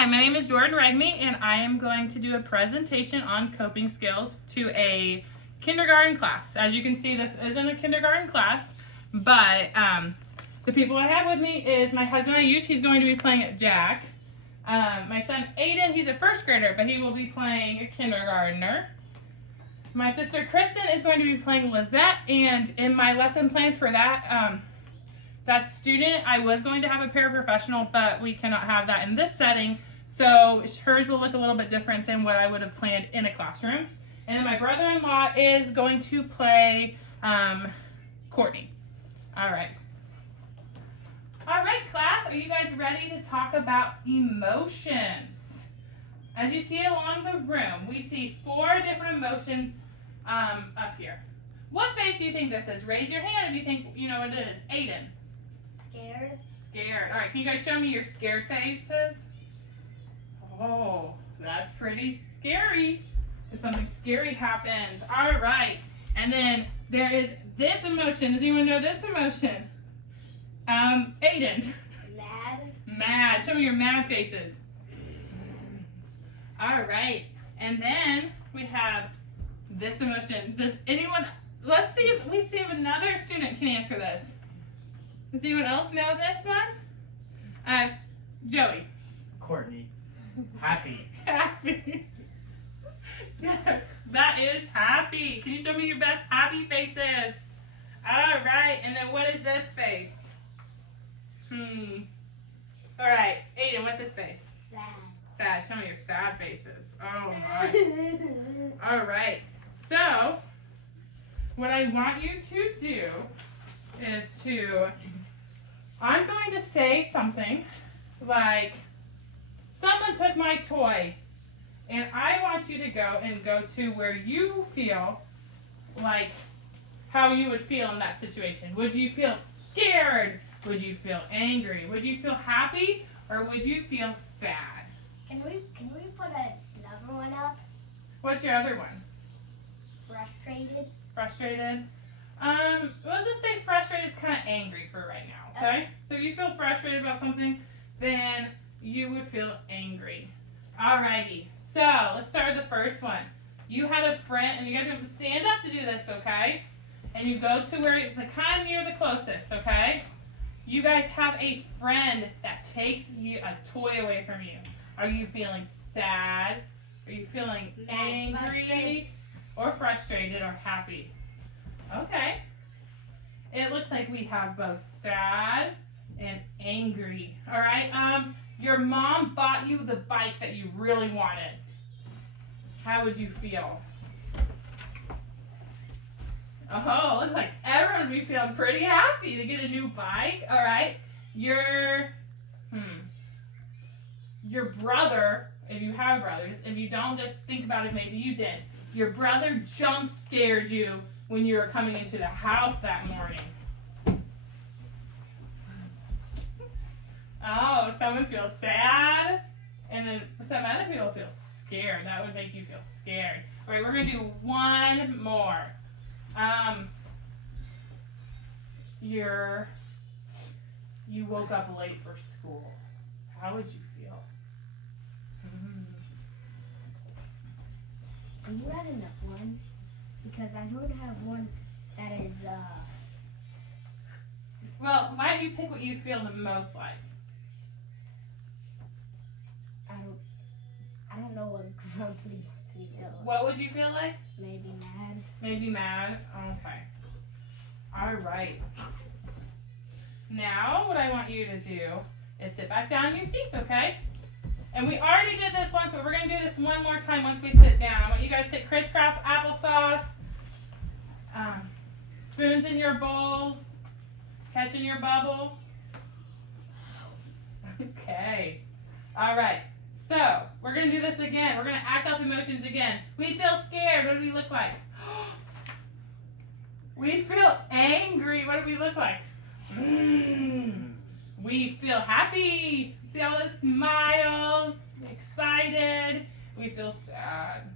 Hi, my name is Jordan Regme, and I am going to do a presentation on coping skills to a kindergarten class. As you can see, this isn't a kindergarten class, but the people I have with me is my husband Ayush. He's going to be playing at Jack. My son Aiden, he's a first grader, but he will be playing a kindergartner. My sister Kristen is going to be playing Lizette, and in my lesson plans for that student, I was going to have a paraprofessional, but we cannot have that in this setting, so hers will look a little bit different than what I would have planned in a classroom. And then my brother-in-law is going to play Courtney. All right, class, are you guys ready to talk about emotions? As you see along the room, we see 4 different emotions up here. What face do you think this is? Raise your hand if you think you know what it is. Aiden. Scared. Scared. All right, can you guys show me your scared faces? Oh, that's pretty scary. If something scary happens. All right, and then there is this emotion. Does anyone know this emotion? Aiden. Mad. Mad. Show me your mad faces. All right, and then we have this emotion. Does anyone? Let's see if another student can answer this. Does anyone else know this one? Joey. Courtney. Happy. Happy. Yes, that is happy. Can you show me your best happy faces? All right, and then what is this face? All right, Aiden, what's this face? Sad. Sad. Show me your sad faces. Oh my. All right. So, what I want you to do is I'm going to say something like, someone took my toy, and I want you to go to where you feel like how you would feel in that situation. Would you feel scared? Would you feel angry? Would you feel happy? Or would you feel sad? Can we put another one up? What's your other one? Frustrated. Frustrated? Let's just say frustrated is kind of angry for right now, okay? So if you feel frustrated about something, then you would feel angry. Alrighty, so let's start with the first one. You had a friend, and you guys have to stand up to do this, okay? And you go to where, kind of near the closest, okay? You guys have a friend that takes a toy away from you. Are you feeling sad? Are you feeling angry? Frustrated. Or frustrated or happy? Okay. It looks like we have both sad and angry. All right. Your mom bought you the bike that you really wanted. How would you feel? Oh, looks like everyone would be feeling pretty happy to get a new bike. All right. Your brother, if you have brothers, if you don't, just think about it, maybe you did. Your brother jump scared you when you were coming into the house that morning. Oh, someone feels sad, and then some other people feel scared. That would make you feel scared. All right, we're going to do one more. You woke up late for school. How would you feel? Do you have enough one? Because I don't have one that is Well, why don't you pick what you feel the most like? I don't know what grumpy makes me feel. What would you feel like? Maybe mad. Maybe mad? Okay. All right. Now, what I want you to do is sit back down in your seats, okay? And we already did this once, but we're going to do this one more time once we sit down. I want you guys to sit crisscross applesauce. Spoons in your bowls. Catching your bubble. Okay. All right. So, we're going to do this again. We're going to act out the emotions again. We feel scared. What do we look like? We feel angry. What do we look like? We feel happy. See all the smiles? Excited. We feel sad.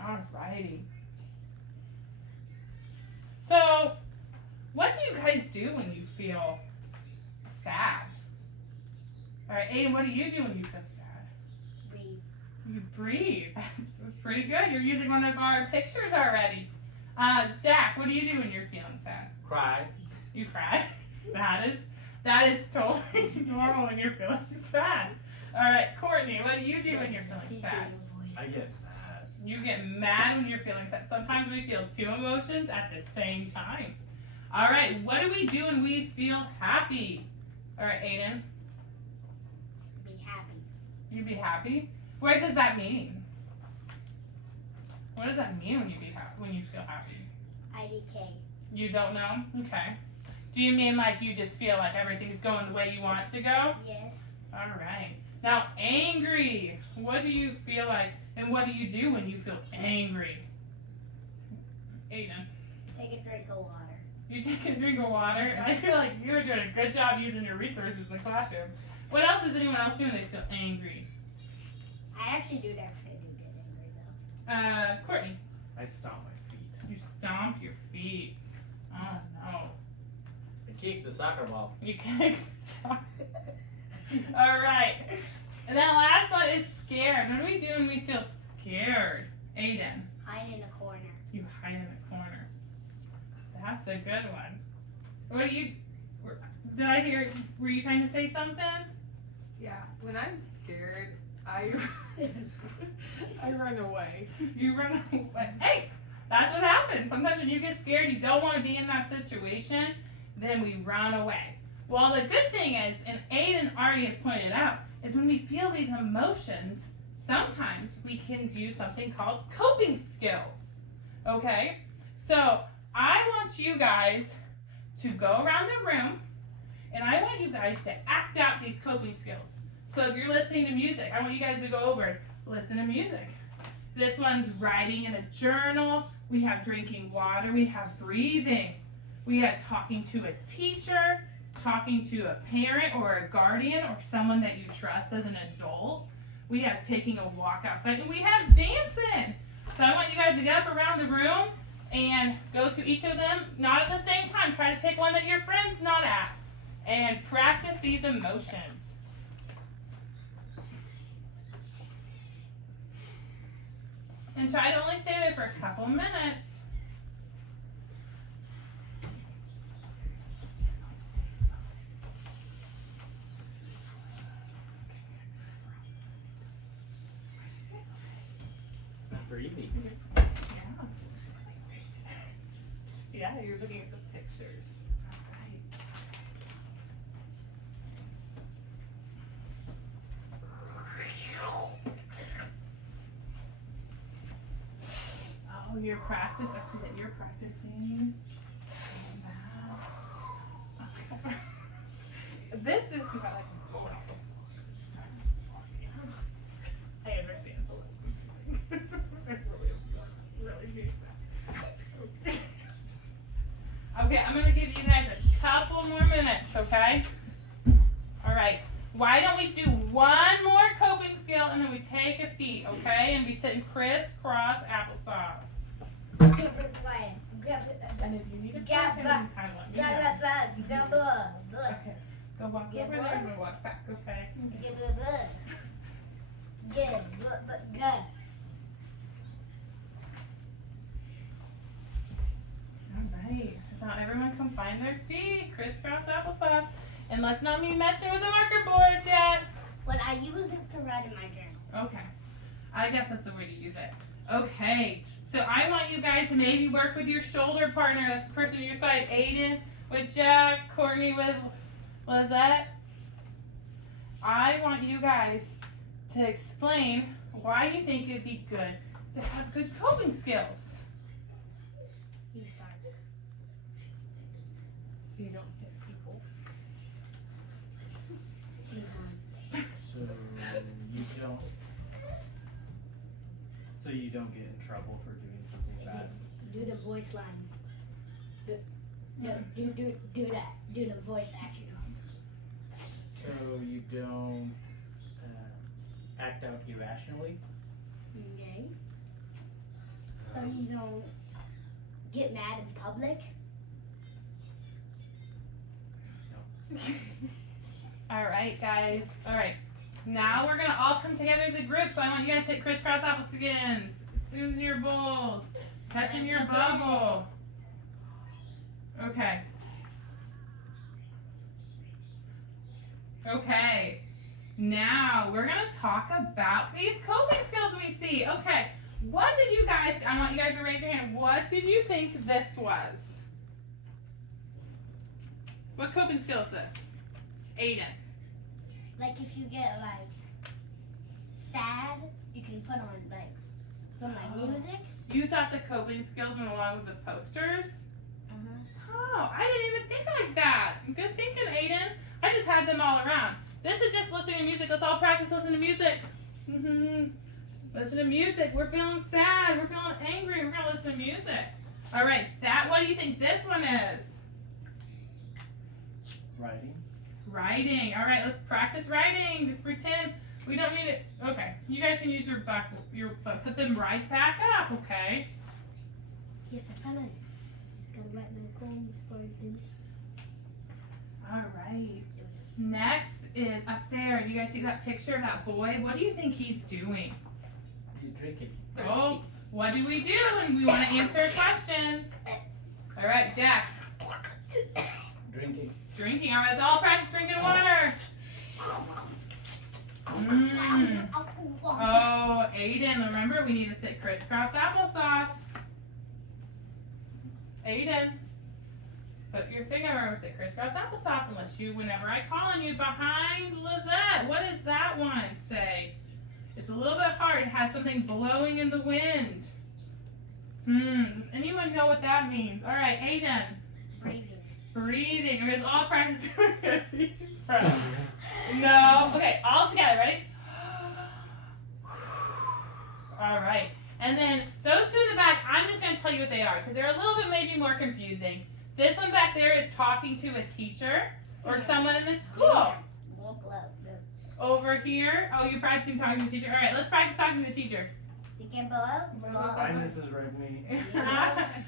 Alrighty. So, what do you guys do when you feel sad? All right, Aiden, what do you do when you feel sad? Breathe. You breathe. That's pretty good. You're using one of our pictures already. Jack, what do you do when you're feeling sad? Cry. You cry. That is totally normal when you're feeling sad. All right, Courtney, what do you do when you're feeling sad? I get mad. You get mad when you're feeling sad. Sometimes we feel two emotions at the same time. All right, what do we do when we feel happy? All right, Aiden, Be happy. you be happy. What does that mean? What does that mean when you feel happy? IDK. You don't know? Okay. Do you mean like you just feel like everything's going the way you want it to go? Yes. All right. Now, angry. What do you feel like, and what do you do when you feel angry? Aiden, Take a drink of water. you take a drink of water. I feel like you're doing a good job using your resources in the classroom. What else does anyone else do when they feel angry? I actually do that when I do get angry though. Courtney, I stomp my feet. you stomp your feet. Oh no. I kick the soccer ball. You can't. All right. And then last one is scared. What do we do when we feel scared? Aiden, Hide in a corner. you hide in the corner. That's a good one. What do you? Did I hear? Were you trying to say something? Yeah, when I'm scared, I I run away. You run away. Hey, that's what happens. Sometimes when you get scared, you don't want to be in that situation. Then we run away. Well, the good thing is, and Aiden already has pointed out, is when we feel these emotions, sometimes we can do something called coping skills. Okay? So I want you guys to go around the room, and I want you guys to act out these coping skills. So if you're listening to music, I want you guys to go over, listen to music. This one's writing in a journal. We have drinking water. We have breathing. We have talking to a teacher, talking to a parent or a guardian or someone that you trust as an adult. We have taking a walk outside, and we have dancing. So I want you guys to get up around the room and go to each of them, not at the same time. Try to pick one that your friend's not at, and practice these emotions. And try to only stay there for a couple minutes. Not breathing. Yeah, you're looking at the pictures. All right. Oh, your practice. I see that you're practicing. This is not like I understand. So really need that. Okay, I'm gonna give you guys a couple more minutes, okay? All right. Why don't we do one more coping skill and then we take a seat, okay? And be sitting crisscross applesauce. And if you need a Gap, break anytime, let me know. Okay. Go walk over there and we'll walk back, okay? Alright. So now everyone come find their seat. Crisscross applesauce. And let's not be messing with the marker boards yet. Well, I use it to write in my journal. Okay. I guess that's the way to use it. Okay. So I want you guys to maybe work with your shoulder partner. That's the person on your side. Aiden with Jack. Courtney with Lizette. I want you guys to explain why you think it'd be good to have good coping skills. You start. So you don't hit people. So you don't get in trouble for doing something bad. Do the voice line. Do that. Do the voice action. So you don't act out irrationally. Okay. So you don't get mad in public. All right, guys. All right. Now we're gonna all come together as a group. So I want you guys to hit crisscross appleskins. Susan your bowls. Catching your bubble. Okay. Okay. Now we're gonna talk about these coping skills we see. Okay. What did you guys? I want you guys to raise your hand. What did you think this was? What coping skill is this? Aiden. Like if you get like sad, you can put on like some like music. You thought the coping skills went along with the posters? Oh, I didn't even think like that. Good thinking, Aiden. I just had them all around. This is just listening to music. Let's all practice listening to music. Listen to music. We're feeling sad. We're feeling angry. We're gonna listen to music. All right. What do you think this one is? Writing. Writing. All right. Let's practice writing. Just pretend we don't need it. Okay. You guys can use your put them right back up. Okay. Yes, I found it. Just gotta write my home story things. All right. Next is up there. Do you guys see that picture of that boy? What do you think he's doing? He's drinking. Oh, what do we do when we want to answer a question? All right, Jack. Drinking. Drinking. All right, let's all practice drinking water. Oh, Aiden, remember we need to sit crisscross applesauce. Aiden, put your thing over and sit crisscross applesauce whenever I call on you behind Lizette. What does that one say? It's a little bit hard. It has something blowing in the wind. Does anyone know what that means? All right, Aiden. Breathing. Breathing. We're all practicing. No. Okay, all together. Ready? All right. And then those two in the back, I'm just going to tell you what they are because they're a little bit maybe more confusing. This one back there is talking to a teacher or someone in the school. Over here. Oh, you're practicing talking to the teacher. All right, let's practice talking to the teacher. You can blow up. Hi, Mrs. Rigney.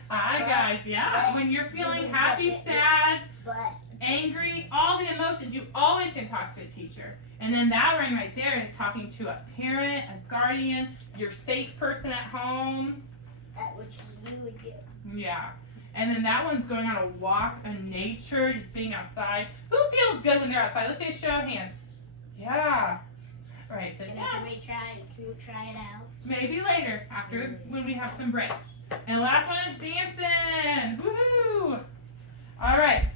Hi, guys. Yeah. When you're feeling happy, sad, But angry, all the emotions, you always can talk to a teacher. And then that ring right there is talking to a parent, a guardian, your safe person at home. which you would do. Yeah. And then that one's going on a walk in nature, just being outside. Who feels good when they're outside? Let's see a show of hands. Yeah. All right, sit And down. can we try it out? Maybe later, after when we have some breaks. And the last one is dancing. Woohoo! All right.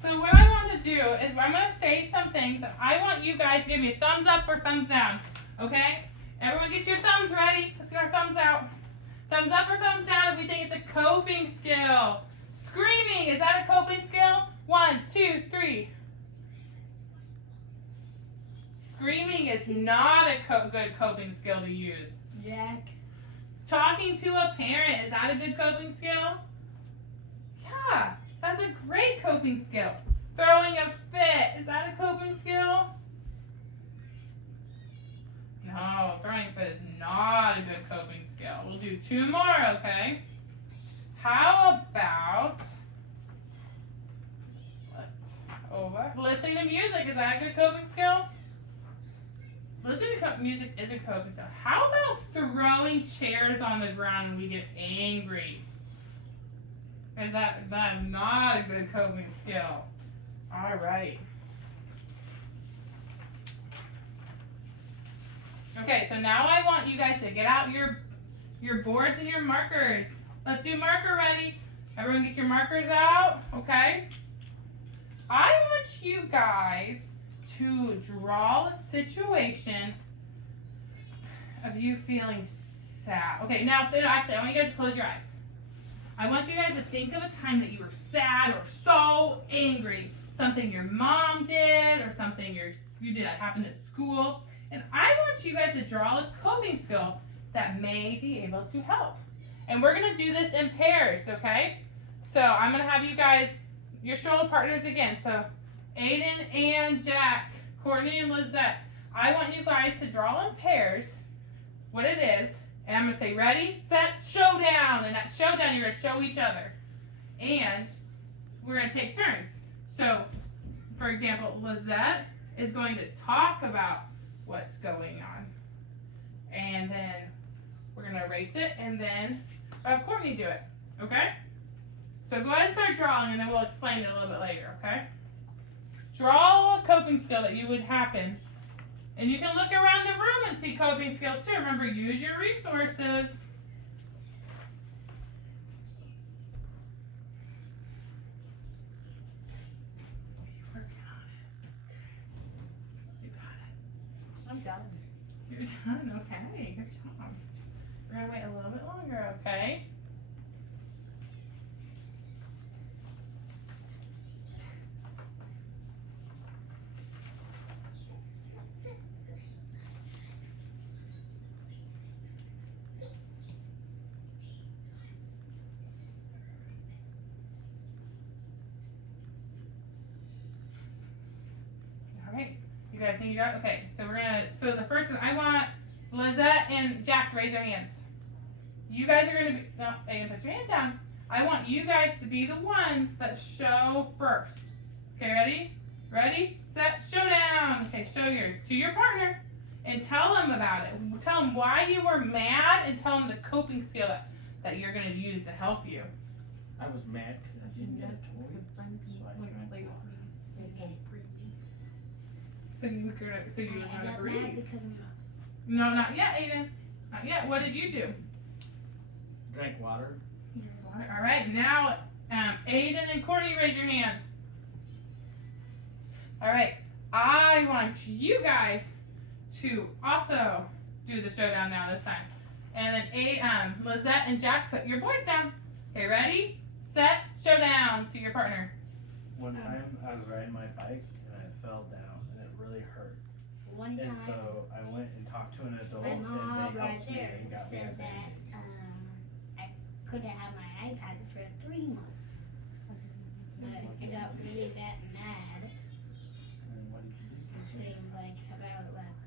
So what I want to do is I'm going to say some things, and I want you guys to give me a thumbs up or thumbs down. Okay? Everyone get your thumbs ready. Let's get our thumbs out. Thumbs up or thumbs down if we think it's a coping skill. Screaming, is that a coping skill? 1, 2, 3. Screaming is not a good coping skill to use. Jack. Talking to a parent, is that a good coping skill? Yeah, that's a great coping skill. Throwing a fit, is that a coping skill? No, throwing a fit is not a good coping skill. We'll do 2 more, okay? How about listening to music, is that a good coping skill? Listening to music is a coping skill. How about throwing chairs on the ground when we get angry? Is that's not a good coping skill. All right. Okay, so now I want you guys to get out your boards and your markers. Let's do marker ready. Everyone get your markers out, okay? I want you guys to draw a situation of you feeling sad. Okay, now actually I want you guys to close your eyes. I want you guys to think of a time that you were sad or so angry. Something your mom did or something you did that happened at school. And I want you guys to draw a coping skill that may be able to help. And we're going to do this in pairs, okay? So I'm going to have you guys, your stroller partners again. So Aiden and Jack, Courtney and Lizette. I want you guys to draw in pairs what it is. And I'm going to say, ready, set, showdown. And that showdown, you're going to show each other. And we're going to take turns. So for example, Lizette is going to talk about what's going on. And then we're going to erase it and then have Courtney do it. Okay? So go ahead and start drawing and then we'll explain it a little bit later. Okay? Draw a coping skill that you would happen. And you can look around the room and see coping skills too. Remember, use your resources. I'm done. You're done, okay, good job. We're gonna wait a little bit longer, okay? Alright, you guys think you got it? Okay, so so the first one, I want Lizette and Jack to raise their hands. You guys are gonna be, no, Aiden, put your hand down. I want you guys to be the ones that show first. Okay, ready? Ready, set, showdown. Okay, show yours to your partner and tell them about it. Tell them why you were mad and tell them the coping skill that you're gonna use to help you. I was mad because I didn't get a toy. So I drank water. So you were I gonna got breathe. mad because I'm No, not yet, Aiden. Not yet. What did you do? Drank water. All right, now Aiden and Courtney, raise your hands. All right, I want you guys to also do the showdown now this time. And then Lizette and Jack, put your boards down. Okay, ready, set, showdown to your partner. One time I was riding my bike and I fell down and it really hurt. one And time. so I went and talked to an adult My and mom they right helped me there and got me a said that bandage. I couldn't have my iPad for 3 months. So I got really bad mad. And what did you do? I was feeling like about like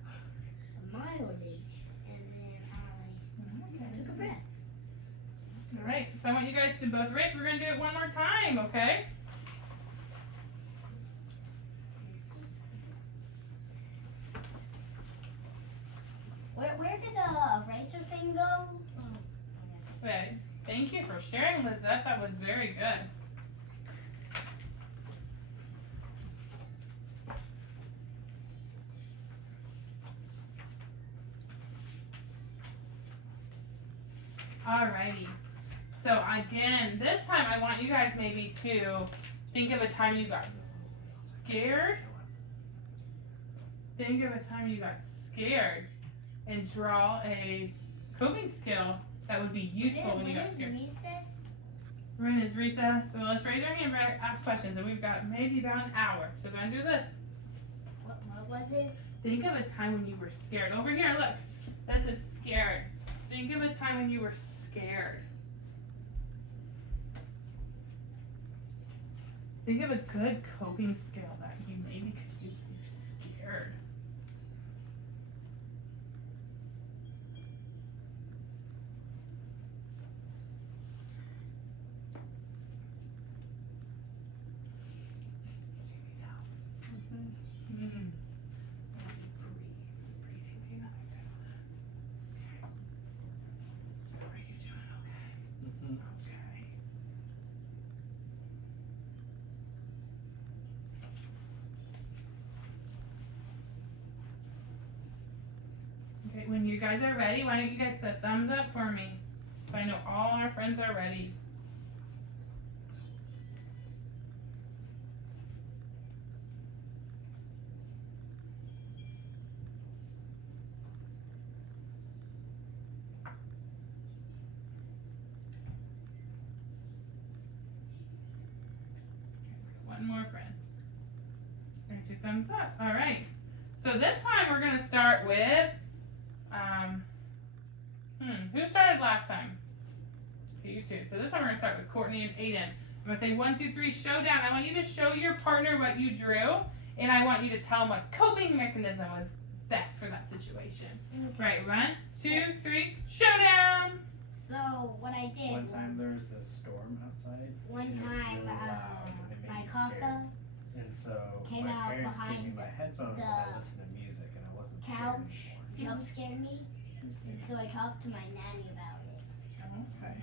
a mileage, and then I took a breath. All right, so I want you guys to both race. We're gonna do it one more time, okay? Where did the eraser thing go? Oh, Okay. Thank you for sharing, Lizette. That was very good. Alrighty. So again, this time I want you guys maybe to think of a time you got scared. Think of a time you got scared and draw a coping skill that would be useful when you got scared. Recess? We're in his recess, so let's raise our hand and ask questions. And we've got maybe about an hour. So we're gonna do this. What was it? Think of a time when you were scared. Over here, look. This is scared. Think of a time when you were scared. Think of a good coping skill that you maybe could use when you're scared. Mm. Breathe. How are you doing? Okay. Okay. Okay, when you guys are ready, why don't you guys put a thumbs up for me? So I know all our friends are ready. One more friend. There's your thumbs up. All right. So this time we're gonna start with, who started last time? Okay, you two. So this time we're gonna start with Courtney and Aiden. I'm gonna say 1, 2, 3, showdown. I want you to show your partner what you drew, and I want you to tell them what coping mechanism was best for that situation. Right, 1, 2, 3, showdown! So what I did One time was there was this storm outside. one and it was time really loud and it made my me kaka scared. And so Came my out parents gave me behind my headphones and the I listened to music and I wasn't scared couch. anymore. Jump scared me, and so I talked to my nanny about it. Okay.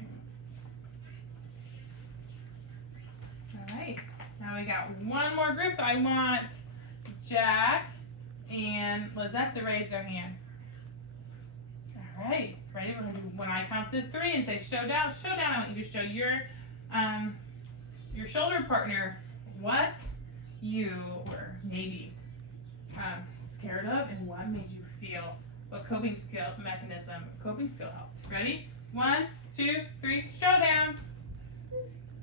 All right. Now we got one more group. So I want Jack and Lizette to raise their hand. All right. Ready? We're gonna do when I count to 3 and say showdown. Showdown. I want you to show your shoulder partner what you were maybe scared of and what made you feel. What coping skill helped. Ready? 1, 2, 3. Showdown.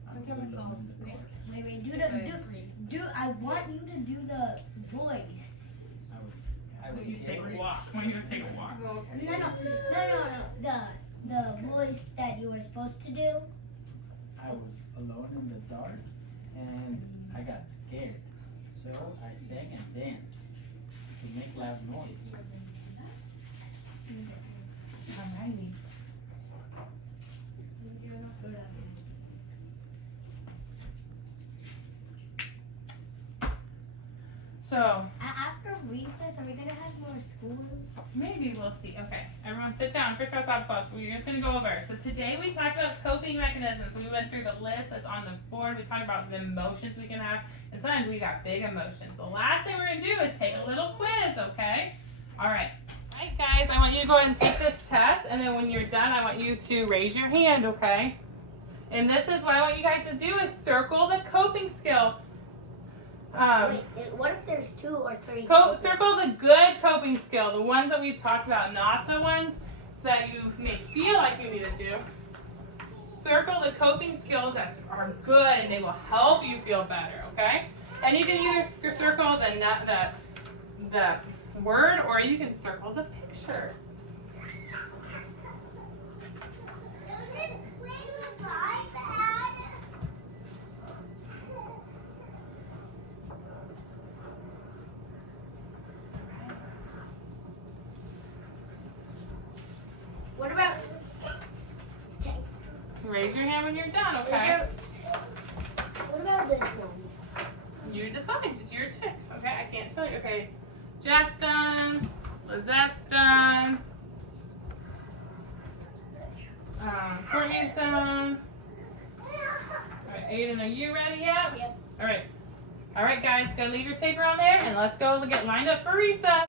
I tell myself a snake. Wait, Say- do. I want you to do the voice. I was You take a terrified. walk. I want you to take a walk. Well, No. The voice that you were supposed to do. I was alone in the dark and I got scared. So I sang and danced to make loud noise. Alrighty. So After recess, are we gonna have more school? maybe we'll see. Okay, everyone sit down. Crisscross applesauce. We're just gonna go over. So today we talked about coping mechanisms. We went through the list that's on the board. We talked about the emotions we can have, and sometimes we got big emotions. The last thing we're gonna do is take a little quiz. Okay? All right. All right, guys. I want you to go ahead and take this test, and then when you're done, I want you to raise your hand. Okay? And this is what I want you guys to do: is circle the coping skill. Wait, what if there's 2 or 3? Circle the good coping skill, the ones that we've talked about, not the ones that you may feel like you need to do. Circle the coping skills that are good and they will help you feel better, okay? And you can either circle the word or you can circle the picture. What about? Raise your hand when you're done, okay? What about this one? You decide. It's your tip, okay? I can't tell you. Okay, Jack's done. Lizette's done. Courtney's done. All right, Aiden, are you ready yet? Yep. All right. All right, guys, go leave your tape around there, and let's go get lined up for recess.